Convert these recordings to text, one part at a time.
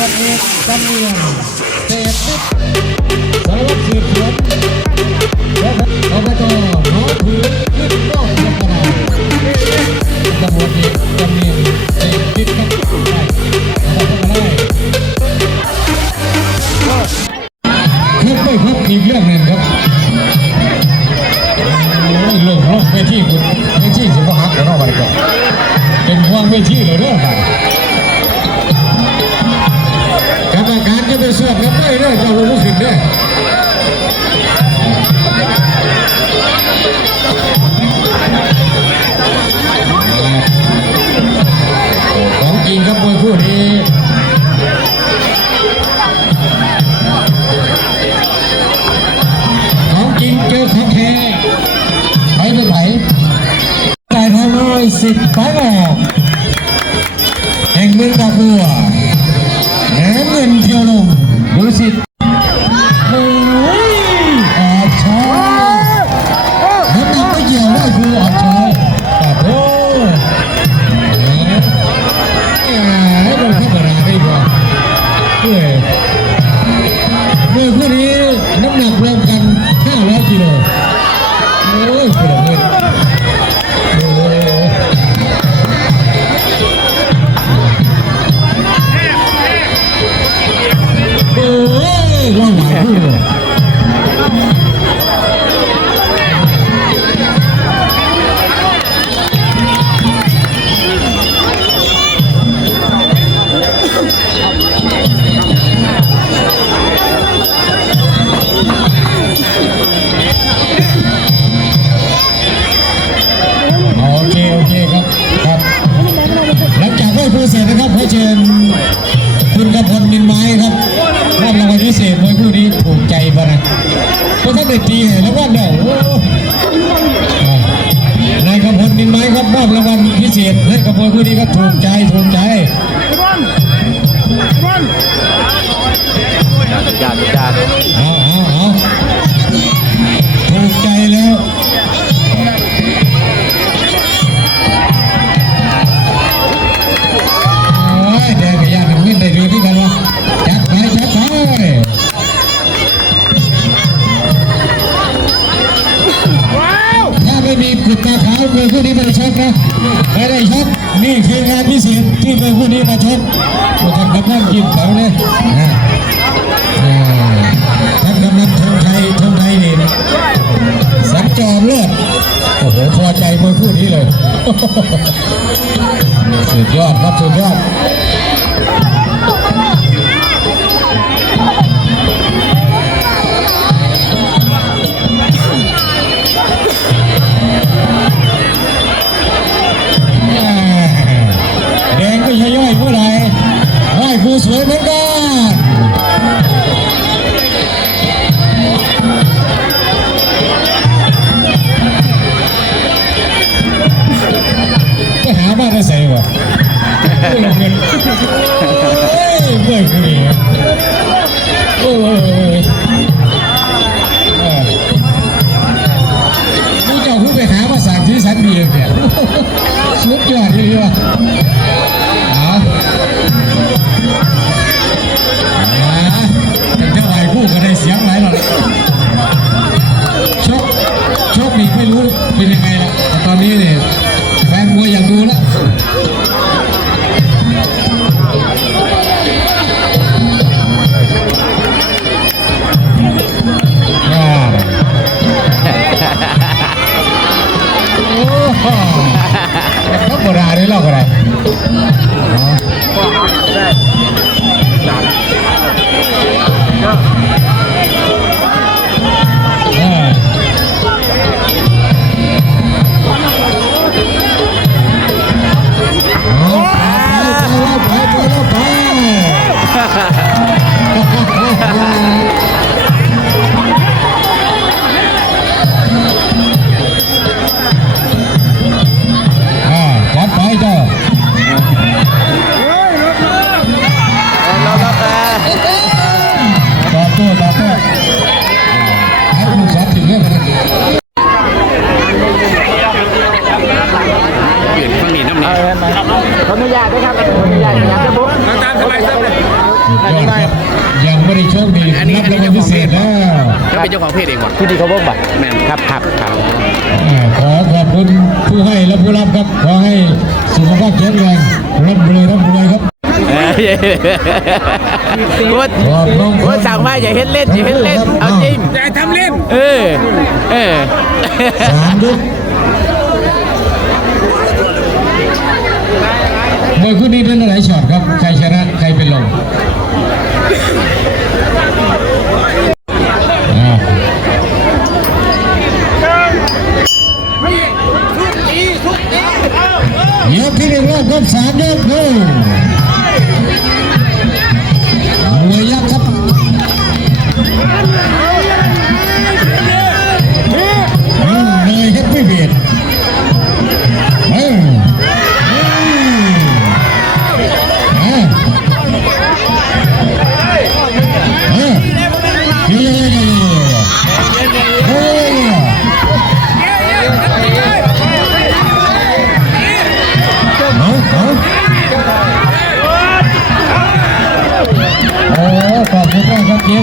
วจเอกจำเนียนเศษนิดสารวัตรสืบสวนและอบตหนอผือขึ้นนองดจังหวัดเอกจำเนีย เด้อของจริงครับมวยคู่นี้ของจริงเจอของแท้ไปเป็นไหนจ่ายทางน้อยสิบไปออกแห่งเมืองตะกัวแหนเงินเที่ยวลงดูสิ เมื่อเมื่อคู่นี้น้ำหนักรวมกัน 500กิโล กับมวยคู่นี้ก็ถูกใจถูก วเมือคู่นี้มาชกนะไม่ได้ชกนี่คืองานพิเศษที่เมือคู่นี้มาชกกูทำกำลังกินเขาเนี่ยนะท่านกำนันธงไทยทงไทยนี่สังจอมเลือดโอ้โหพอใจมวยคู่นี้เลยสุดยอดครับสุดยอด ไเนี่ยขออนุญาตด้วยครับขออนุญาตนะครับผมตามสบายสบายยังไม่ได้โชคดีอันนี้อันนี้จะพิเศษแล้วแล้วเป็นเจ้าของเพจเองว่ะพี่ดีเขาบอกบัตรแม่นครับครับครับขอขอบคุณผู้ให้และผู้รับครับขอให้สุขภาพแข็งแรงรับเลยรับเลยครับกูกูสั่งมาอย่าเฮ็ดเล่นอย่าเฮ็ดเล่นเอาจริงอย่าทำเล่นเออเออสามดุ มวยคู่นี้เล่นหลายช็อตครับ ใครชนะ ใครเป็นลม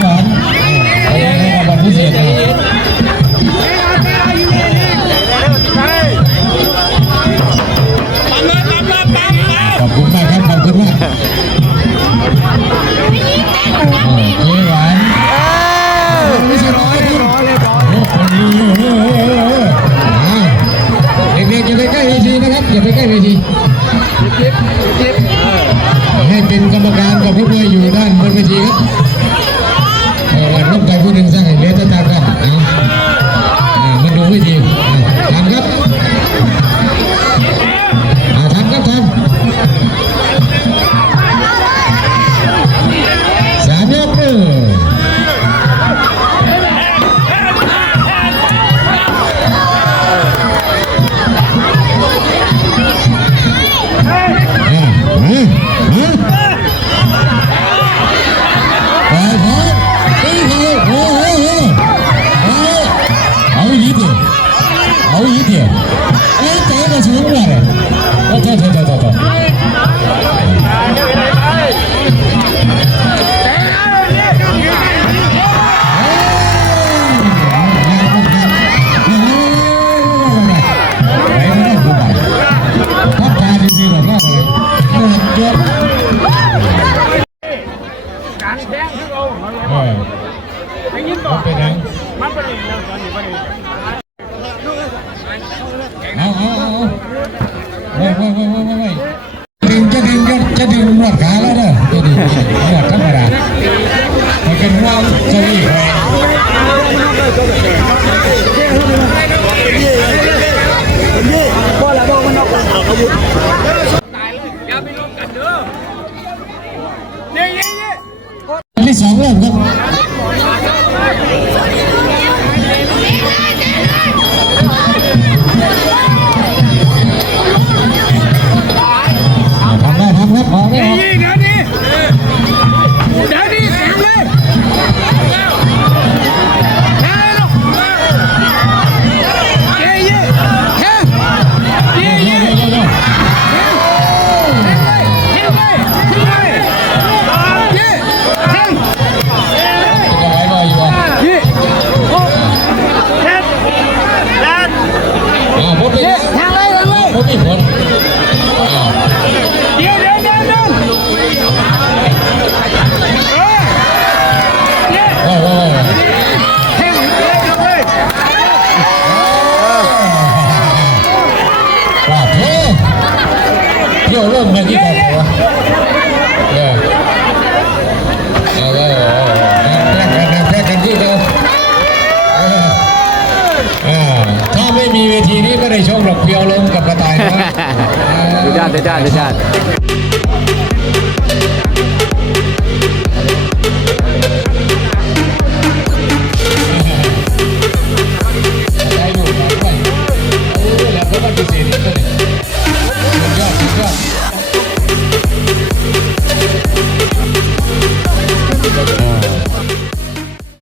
வாழ்க เอาเอาเอาไว้ไว้ไว้ไว้ไว้จะดึงจะดึงจะดึงหมด ไม่พ้นเดี๋ยวเดี๋ยวเดี๋ยวเดี๋ยวโอ้โหเที่ยวเริ่มเมื่อกี้ก่อนเหรอ วทีนี้ก็ได้โชคหลบเพียวลงกับกระต่ายน้อสุดยอดสุดยอดสุดยอด